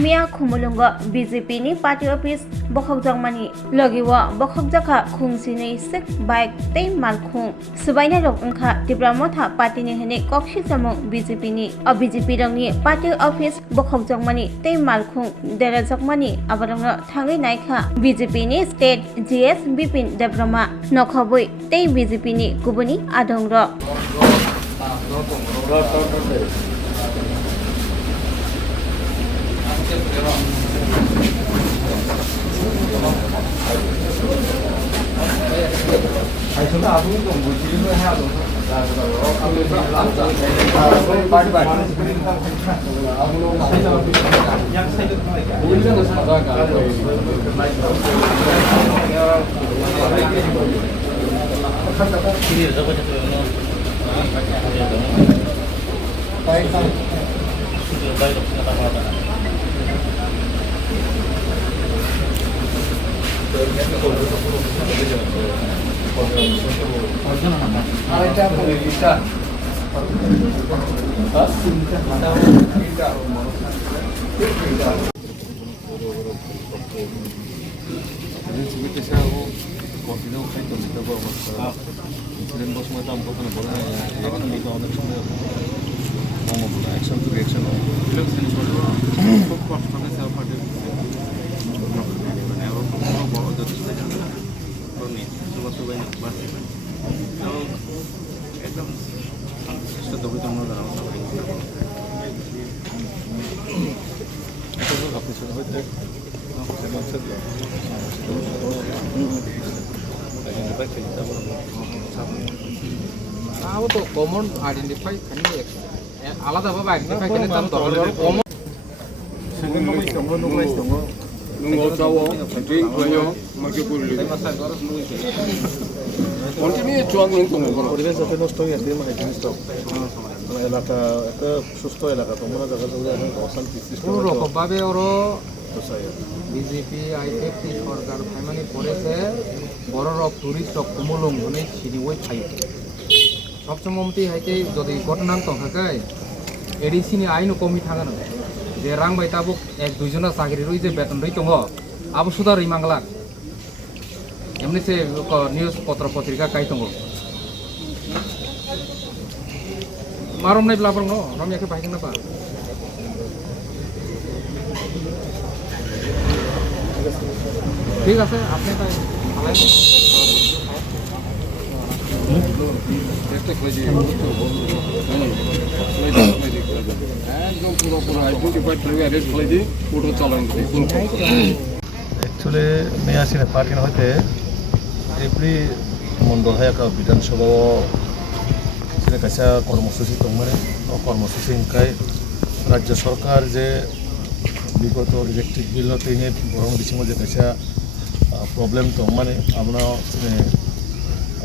मिया खुमुलुंग BJP नि party office बखकजंगमानि लगिवा बखकजाखा खुंसिनि सिक bike तै मालखुं सुबाइना रक अंखा तिब्रामथा पार्टी नि हने कक्षि समु बीजेपी नि बीजेपी रंगनि पार्टी ऑफिस बखकजंगमानि तै मालखुं देराजकमानि आबारंग थांगै नायखा बीजेपी नि स्टेट जीएस बिपिन देब्रमा नखबै तै बीजेपी नि गुबुनि आदंग Aku tuh common identify kan ini alat apa pak identify kan itu common nunggu cowok jadi banyak makin boleh continue juang nunggu পরিবেশ যাতে নষ্ট হয়ে যায় মানে জিনিসটা মানে এলাকা একটা সুস্থ এলাকা তোমরা জায়গা জুড়ে এখন অশান্তি সৃষ্টি কোনো রকম ভাবে ওরা হয় বিজেপি আইএফটি সরকার ফাইমানি করেছে বড় রক টুরিস্ট রক কুমলং হনে সিনিওই থাই সবসময় হাইকে যদি ঘটনা থাকে এডিসিনি আইন কমি থাকে না যে রাং বাই তাবুক এক দুইজনা চাকরি রই যে বেতন রই দङ আবো সুদা রই মাংলা এমনি সে নিউজ পত্র পত্রিকা কাই দङ মারম নাই ব্লাবং ন রমিয়াকে বাইক না পা ঠিক আছে আপনি তাই ভালাই একটা কইছি একদম পুরো পুরো আইডেন্টিফাইড করে অ্যারেস্ট করে দিই ওটো চালান করি एक्चुअली मैं आसिना पार्टी हयते एभ्रि मंडल हायाका विधानसभा सिने कायसा कर्मसूची दं माने कर्मसूची हिंखाय राज्य सरकार जे विगत इलेक्ट्रिक बिल तैने बरं बिथिङाव जे कायसा प्रब्लेम दं माने आमना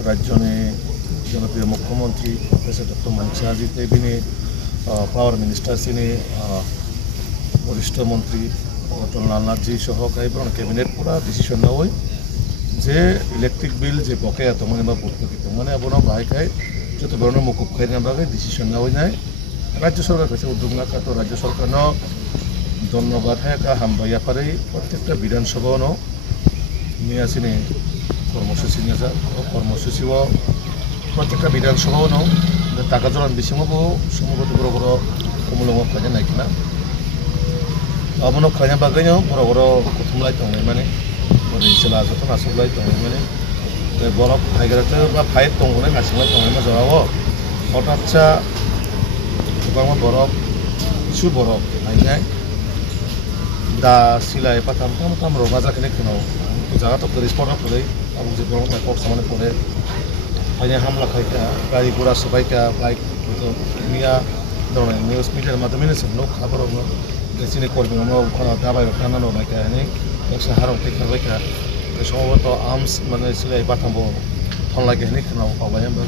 राज्यनि जनप्रिय मुख्यमंत्री प्रोफेसर डॉक्टर मानिक जी तेबिनि पावर मिनिस्टार सिनि वरिष्ठ मंत्री डॉक्टर लालनाथ जी सह कईबार कैबिनेट पूरा डिसिशन ना हुई जे इलेक्ट्रिक बिल जे बकेया तो मैंने भर्तुकी तो मैंने अब बाहाय जो तो बरना मुकुब खाई बागे डिसिशन ना हुई ना राज्य सरकार कैसे उद्योग ना तो राज्य सरकार धन्यवाद है का हम भैया पर प्रत्येक विधानसभा मियासिनी कर्मसूची कर्मसूची प्रत्येक विधानसभा टाकाजन बिसिङावबो समगत बर' बर' कमलंग खायनो नायखिना अबनो खायनो बागैनो बर' बर' कुथुमलाय दंनाय माने ओरै जिल्ला जथन आसुलाय दंनाय माने बरफ फायग्राखौ बा फाइट दंनाय गासिलाय दंनाय मा जाबावो हठातसा गोबां बरफ इसे बरफ फायनाय दा सिलाय पाथाम ताम रगा जाखिनि खोनाव जागा तो रिस्पन्ड पड़े अब जो बरफ में कोर्स सामने पड़े फायनाय हामला खायका गाड़ी घोड़ा सबायका बाइक तो मिया दंनाय निउज मीडिया माध्यमैनो जों खबर सिनि कर्मी दाबाय खाना नायका एकसा हारं फैखारबायका बे समावथ' आर्म्स माने सिलाय बाथामबो फानलायगे होननाय खोनाव बावबाय होनबा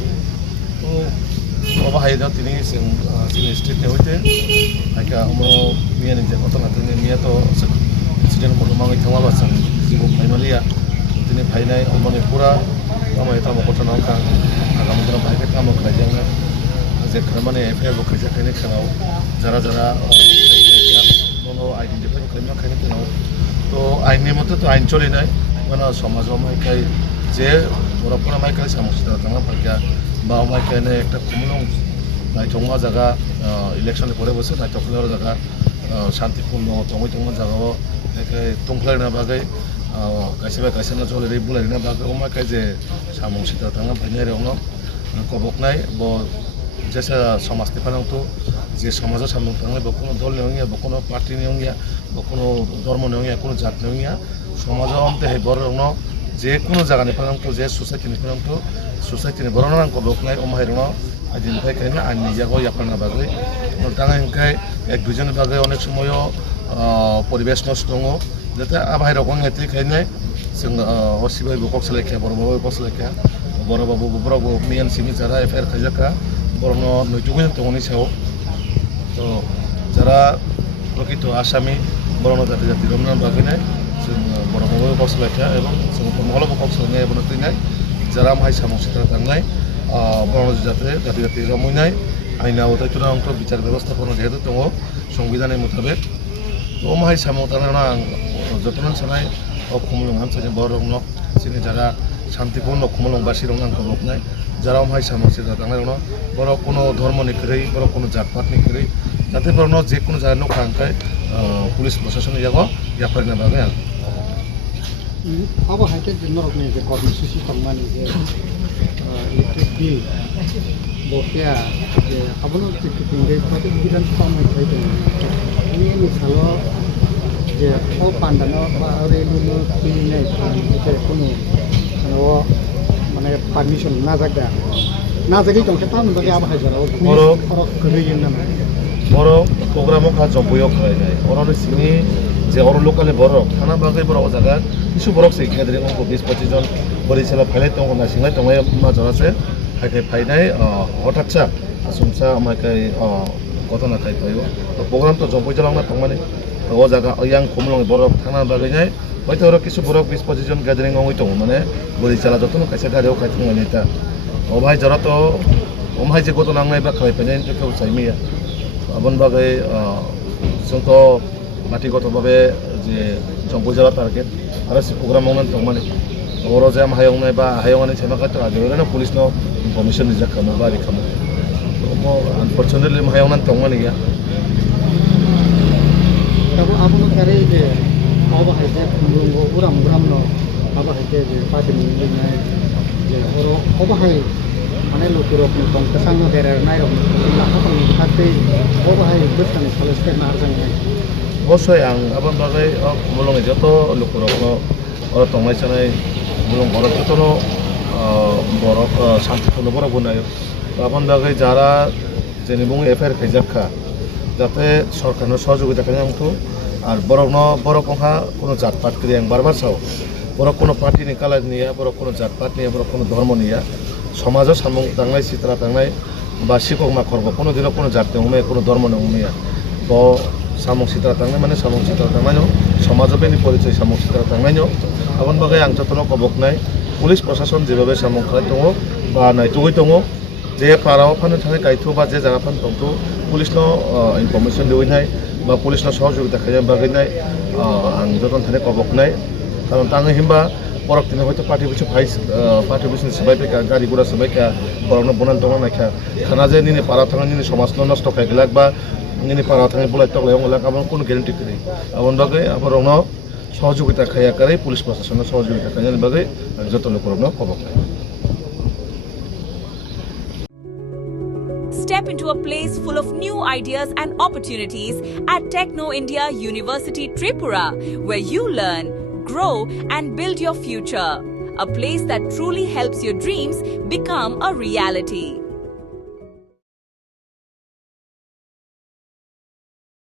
तो माबा हायो दा दिनै जों जोंनि स्टेटनि हयते हायका मियानि जे घटना दिनै मियाथ' एक्सिडेन्ट मावै थांबाबा जों जिबो फाइमालिया दिनै फायनाय माने पुरा मावै थांबा घटना का आगामी दिनाव बाहाय खालामो खायजों जे माने एफआइआर खायजा खायनाय खोनाव जारा जारा आइडेन्टिफाइ খাইনা খাইনি কেনাও তো আইনनि মতে তো আইন চলে নাই মানে সমাজও মাইকাই যে বরফরা মাইকাই সামসিতা থাকা ফাইকা বা মাইকাইনে একটা কুমলং নাইথংमा জায়গা ইলেকশন পরে বসে নাইথংলার জায়গা শান্তিপূর্ণ তঙ্গই তঙ্গা জায়গাও তংখ্লাইনা বাগै কাইसेबा काइसेना जले बुलाइना बागै माइकाय जे सामसिता थाङा फाइनायावनो कबकनाय ब जैसा समाज निफानांगौ जे समाज सामु थाङा बकुनो दल नङिया बकुनो पार्टी नङिया बकुनो धर्म नङिया कुनो जात नङिया समाज अन्ते हे बरनो जे कुनो जागा निफानांगौ जे सोसाइटी निफानांगौ सोसाइटीनि बरनो कबकनाय अमाइरनो आइडेन्टिफाइ खालामना आंनि जायगायाव याफाना बागै नोंथाङा ओंखाय एक दुइजन बागै अनेक समायाव परिबेश नष्ट दङ যাতে আবাহিরকম এতে খাইনাই जों असिबायबो कक्सलायखाया बर'बाबो कक्सलायखाया बर'बाबो बर'बाबो मियान सिनि যারা এফআইআর খাইজাকা बर'नो नैतिक दङनि सायाव তো যারা প্রকৃত আসামি বর'নো জাতি জাতি রমনান বাগিনাই जों बर'बाबो कक्सलायखाया এবং जों মহলাবো कक्सलायनाय এবং তৈনাই যারা মাই সামসিতা थांनाय বর'নো জাতি জাতি জাতি রমনাय আইনাও তাইতুনা অংশ বিচার ব্যবস্থাপনা যেহেতু দङ সংবিধানের মোতাবেক তো মাই সামু তানা যতন সানাय खुमलुं हामसानि बर'नो जोंनि जारा शान्तिपूर्ण खुमलुं बासिरं आंखौ बकनाय যারা माइ सामसिता थांनाय उनाव बर' কোনো ধর্মनि खोरै बर' কোনো জাতপাতनि खोरै जाहाथे बर'नो जे কোনো जानो खांखाय पुलिस प्रशासननि जागो याफारिना बागै आं अब हाइटे नरकनि जे कर्मसुचि खालामनानै जे इलेक्ट्रिक बिल बकेया जे आबोनो थिंगे पार्टी बिधान खालामनाय दङ बे मिसालाव जे अ पान्डानो बा रेलुनो फैनाय जे कोनो माने पारमिशन नाजागै दंखे तामन बागै आबा हायजाराव बर' गोरैयो नामा बर' प्रग्रामाव का जबयाव खालायनाय अरनि सिनि जे अर लोकालनि बर' थाना बागै बर' जागा किसु बर' से गेदरिं अंको 20-25 जन बरिसाला फाइलाय दङ ना सिंलाय दङ मा जरासे हायखाय फाइनाय हठातसा असुमसा मायखाय घटना खाय फायो प्रग्राम तो जबय जालांना थांमाने ও জায়গা ইয়াং খুমলং বরফ থানা বাগैनाय হয়তো আর কিছু বরফ 20-25 জন গ্যাদারিং হই দङ মানে বলি চালা যতন কাইসা গাरियाव खायथुंनाय ता अभाय जरा तो अमहाय जे गथ नांनाय बा खालायफैनाय केउ साइमिया आबन बागै जोंथ' माथि गथ बाबे जे जंगल जला टारगेट आरो सि प्रग्राम मावनानै दङ माने अर जे हायंनाय बा हायंनानै सेमाखा तो आगेरनो पुलिसनो इनफरमेशन जाखामो बा रिखामो मो अनफॉर्चुनेटली हायंनानै दङ माने या अब आबोनो करे जे अब हाइटे खुमलुंगो उराम अब हाइटे जे पार्टीनि लिंनाय जे अब हाय माने लुकिरकनि कंकसांनो देरनाय लाखाफोरनि खाते अब हाय बोसोरनि सलेस्टेट नारजांनाय अबस्सय आं आबन बागै खुमलंनि जत लुकिरकनो अर तंनायसनाय खुमलुं बरफ जतनो बरफ शान्तिपूर्ण बरफ बनायो आबन बागै जारा जेनि बुङो एफआइआर खायजाखा যাতে সরকারের সহযোগিতা খাইনাंगौ আর বড় কখা কোনো জাতপাত করি आं बार साव বড় কোনো পার্টিনি কালার নিয়া বড় কোনো জাতপাত নিয়া বড় কোনো ধর্ম নিয়া সমাজও সামং দাंनाय সিতরা दांनाय বা শিকক মা করব কোনো দিন কোনো জাত নংমে কোনো ধর্ম নংমিয়া ব সামং সিতরা दांनाय মানে সামং সিতরা दांनाय সমাজও বেনি পরিচয় সামং সিতরা दांनाय আবন বাগै आं যতন কবকনাय পুলিশ প্রশাসন যেভাবে সামং খাই দङ বা নাইতুগै दङ जे पाराव फाननो थाखाय गायथु बा जे जागा फान दंथु पुलिसनो इनफरमेशन दिवैनाय बा पुलिसनो सहयोगिता खालाम बागैनाय आं जतन थानाय कबकनाय कारण ताङो हिमबा बरक दिनै हयतो पार्टी बिसनि सबायफैका गारि गुरा सबायका बरकनो बनान दङ नायखा खाना जे निनि पारा थाङो निनि समाजनो नष्ट खायगलाक बा निनि पारा थाङो बुलाय तगलाय अंगलाक आबन कोनो ग्यारेन्टी करि आबन बागै आबरनो सहयोगिता खाया करे पुलिस प्रशासननो सहयोगिता खायनि बागै जतन करनो कबकनाय Step into a place full of new ideas and opportunities at Techno India University Tripura, where you learn, grow and build your future. A place that truly helps your dreams become a reality.